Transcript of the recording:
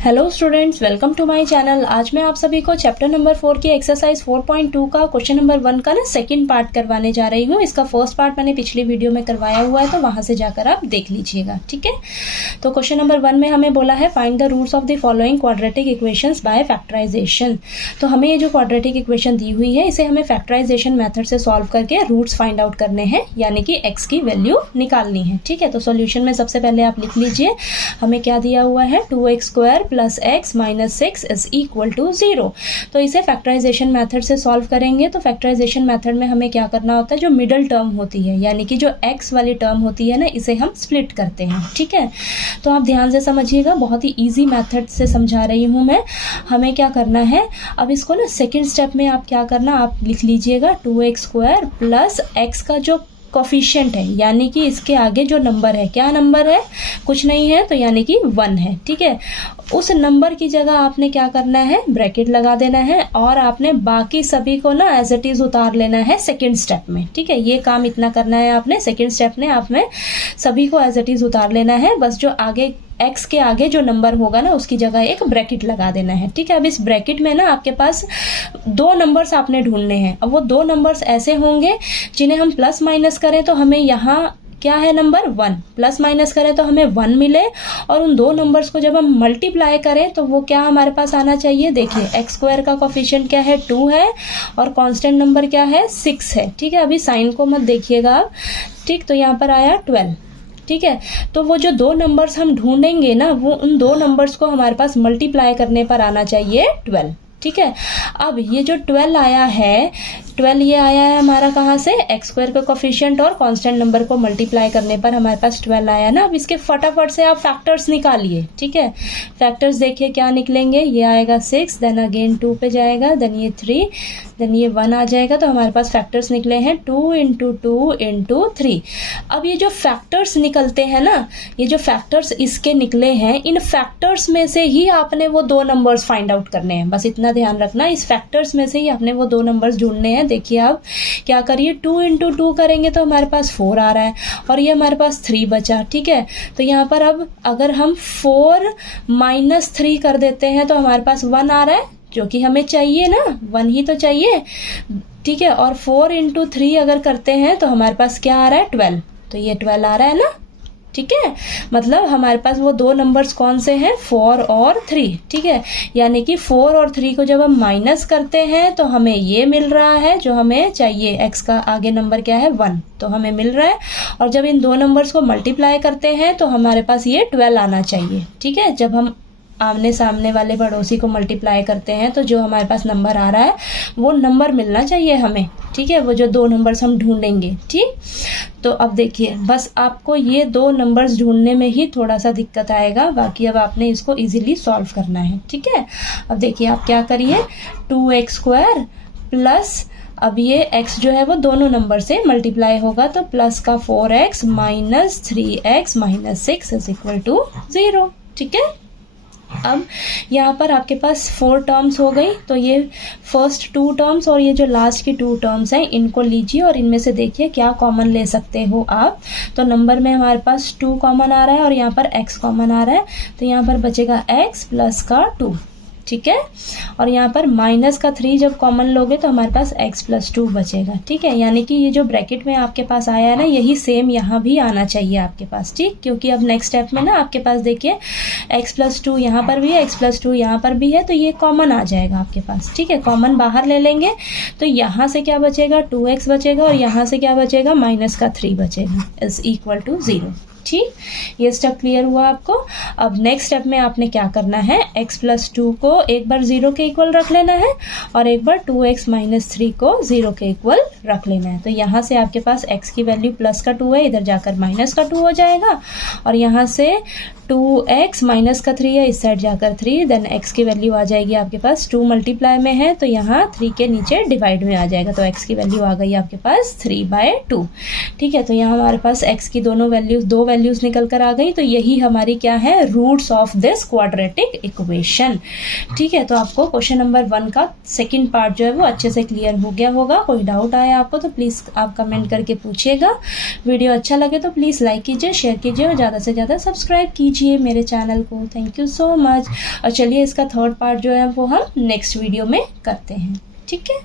Hello students, welcome to my channel. आज मैं आप सभी को चैप्टर नंबर 4 की एक्सरसाइज 4.2 का क्वेश्चन नंबर 1 का सेकंड पार्ट करवाने जा रही हूँ। इसका फर्स्ट पार्ट मैंने पिछली वीडियो में करवाया हुआ है, तो वहाँ से जाकर आप देख लीजिएगा, ठीक है। तो क्वेश्चन नंबर 1 में हमें बोला है find the roots of the following quadratic equations by factorisation. तो हमें ये जो क्वाड्रेटिक इक्वेशन दी हुई है इसे हमें फैक्टराइजेशन मेथड से सॉल्व करके रूट्स फाइंड आउट करने हैं, यानी कि एक्स की वैल्यू निकालनी है, ठीक है। तो सोल्यूशन में सबसे पहले आप लिख लीजिए, हमें क्या दिया हुआ है 2x² plus x minus 6 is equal to 0। तो इसे फैक्टराइजेशन मेथड से सॉल्व करेंगे। तो फैक्टराइजेशन मेथड में हमें क्या करना होता है, जो मिडल टर्म होती है यानी कि जो x वाली टर्म होती है ना, इसे हम स्प्लिट करते हैं, ठीक है। तो आप ध्यान से समझिएगा, बहुत ही ईजी मेथड से समझा रही हूँ मैं। हमें क्या करना है, अब इसको ना सेकेंड स्टेप में आप क्या करना, आप लिख लीजिएगा 2x² प्लस x का जो कोफिशिएंट है, यानी कि इसके आगे जो नंबर है, क्या नंबर है, कुछ नहीं है, तो यानी कि 1 है, ठीक है। उस नंबर की जगह आपने क्या करना है, ब्रैकेट लगा देना है और आपने बाकी सभी को ना एज इट इज उतार लेना है सेकंड स्टेप में, ठीक है। ये काम इतना करना है आपने, सेकंड स्टेप में आपने सभी को एज इट इज उतार लेना है। बस जो आगे x के आगे जो नंबर होगा ना, उसकी जगह एक ब्रैकेट लगा देना है, ठीक है। अब इस ब्रैकेट में ना आपके पास दो नंबर्स आपने ढूंढने हैं। अब वो दो नंबर्स ऐसे होंगे जिन्हें हम प्लस माइनस करें तो हमें यहाँ क्या है नंबर 1, प्लस माइनस करें तो हमें 1 मिले, और उन दो नंबर्स को जब हम मल्टीप्लाई करें तो वो क्या हमारे पास आना चाहिए, देखिए x² का कोफिशिएंट क्या है 2 है और कांस्टेंट नंबर क्या है 6 है, ठीक है। अभी साइन को मत देखिएगा आप, ठीक। तो यहाँ पर आया 12, ठीक है। तो वो जो दो नंबर्स हम ढूंढेंगे ना, वो उन दो नंबर्स को हमारे पास मल्टीप्लाई करने पर आना चाहिए 12, ठीक है। अब ये जो 12 आया है, 12 ये आया है हमारा कहाँ से, x² का कोफिशिएंट और कांस्टेंट नंबर को मल्टीप्लाई करने पर हमारे पास 12 आया ना। अब इसके फटाफट से आप फैक्टर्स निकालिए, ठीक है। फैक्टर्स देखिए क्या निकलेंगे, ये आएगा 6, देन अगेन 2 पे जाएगा, देन ये 3, देन ये 1 आ जाएगा। तो हमारे पास फैक्टर्स निकले हैं 2 × 2 × 3। अब ये जो फैक्टर्स निकलते हैं ना, ये जो फैक्टर्स इसके निकले हैं, इन फैक्टर्स में से ही आपने वो दो नंबर्स फाइंड आउट करने हैं। बस इतना ध्यान रखना, इस फैक्टर्स में से ही आपने वो दो नंबर्स ढूंढने हैं। देखिए आप क्या करिए, 2 × 2 करेंगे तो हमारे पास 4 आ रहा है और ये हमारे पास 3 बचा, ठीक है। तो यहाँ पर अब अगर हम 4 - 3 कर देते हैं तो हमारे पास 1 आ रहा है, जो कि हमें चाहिए ना, 1 ही तो चाहिए, ठीक है। और 4 × 3 अगर करते हैं तो हमारे पास क्या आ रहा है 12, तो ये 12 आ रहा है ना, ठीक है। मतलब हमारे पास वो दो नंबर्स कौन से हैं, 4 और 3, ठीक है। यानी कि 4 और 3 को जब हम माइनस करते हैं तो हमें ये मिल रहा है जो हमें चाहिए, x का आगे नंबर क्या है 1, तो हमें मिल रहा है। और जब इन दो नंबर्स को मल्टीप्लाई करते हैं तो हमारे पास ये 12 आना चाहिए, ठीक है। जब हम आमने सामने वाले पड़ोसी को मल्टीप्लाई करते हैं तो जो हमारे पास नंबर आ रहा है वो नंबर मिलना चाहिए हमें, ठीक है। वो जो दो नंबर्स हम ढूंढेंगे, ठीक। तो अब देखिए, बस आपको ये दो नंबर्स ढूंढने में ही थोड़ा सा दिक्कत आएगा, बाकी अब आपने इसको इजीली सॉल्व करना है, ठीक है। अब देखिए आप क्या करिए, 2x² प्लस, अब ये x जो है वो दोनों नंबर से मल्टीप्लाई होगा, तो प्लस का 4x minus 3x minus 6 is equal to 0, ठीक है। अब यहाँ पर आपके पास 4 टर्म्स हो गई, तो ये फर्स्ट 2 टर्म्स और ये जो लास्ट की 2 टर्म्स हैं, इनको लीजिए और इनमें से देखिए क्या कॉमन ले सकते हो आप। तो नंबर में हमारे पास 2 कॉमन आ रहा है और यहाँ पर x कॉमन आ रहा है, तो यहाँ पर बचेगा x प्लस का 2, ठीक है। और यहाँ पर माइनस का 3 जब कॉमन लोगे तो हमारे पास x + 2 बचेगा, ठीक है। यानी कि ये जो ब्रैकेट में आपके पास आया है ना, यही सेम यहाँ भी आना चाहिए आपके पास, ठीक। क्योंकि अब नेक्स्ट स्टेप में ना आपके पास देखिए x + 2 यहाँ पर भी है, x + 2 यहाँ पर भी है, तो ये कॉमन आ जाएगा आपके पास, ठीक है। कॉमन बाहर ले लेंगे तो यहाँ से क्या बचेगा, 2x बचेगा और यहाँ से क्या बचेगा, माइनस का 3 बचेगा, इज इक्वल टू 0, ठीक। ये स्टेप क्लियर हुआ आपको। अब नेक्स्ट स्टेप में आपने क्या करना है, x + 2 को एक बार 0 के इक्वल रख लेना है और एक बार 2x - 3 को 0 के इक्वल रख लेना है। तो यहाँ से आपके पास x की वैल्यू प्लस का 2 है, इधर जाकर माइनस का 2 हो जाएगा, और यहाँ से 2x माइनस का 3 है, इस साइड जाकर 3, देन x की वैल्यू आ जाएगी आपके पास 2 मल्टीप्लाई में है तो यहाँ 3 के नीचे डिवाइड में आ जाएगा, तो x की वैल्यू आ गई आपके पास 3/2, ठीक है। तो यहाँ हमारे पास x की दो वैल्यूज वैल्यूज़ निकल कर आ गई। तो यही हमारी क्या है, roots of this quadratic equation. ठीक है, तो आपको क्वेश्चन नंबर 1 का सेकंड पार्ट जो है वो अच्छे से क्लियर हो गया होगा। कोई डाउट आया आपको तो प्लीज़ आप कमेंट करके पूछिएगा। वीडियो अच्छा लगे तो प्लीज़ लाइक कीजिए, शेयर कीजिए और ज़्यादा से ज़्यादा सब्सक्राइब कीजिए मेरे चैनल को। Thank you so much. और चलिए इसका थर्ड पार्ट जो है वो हम नेक्स्ट वीडियो में करते हैं। ठीक है।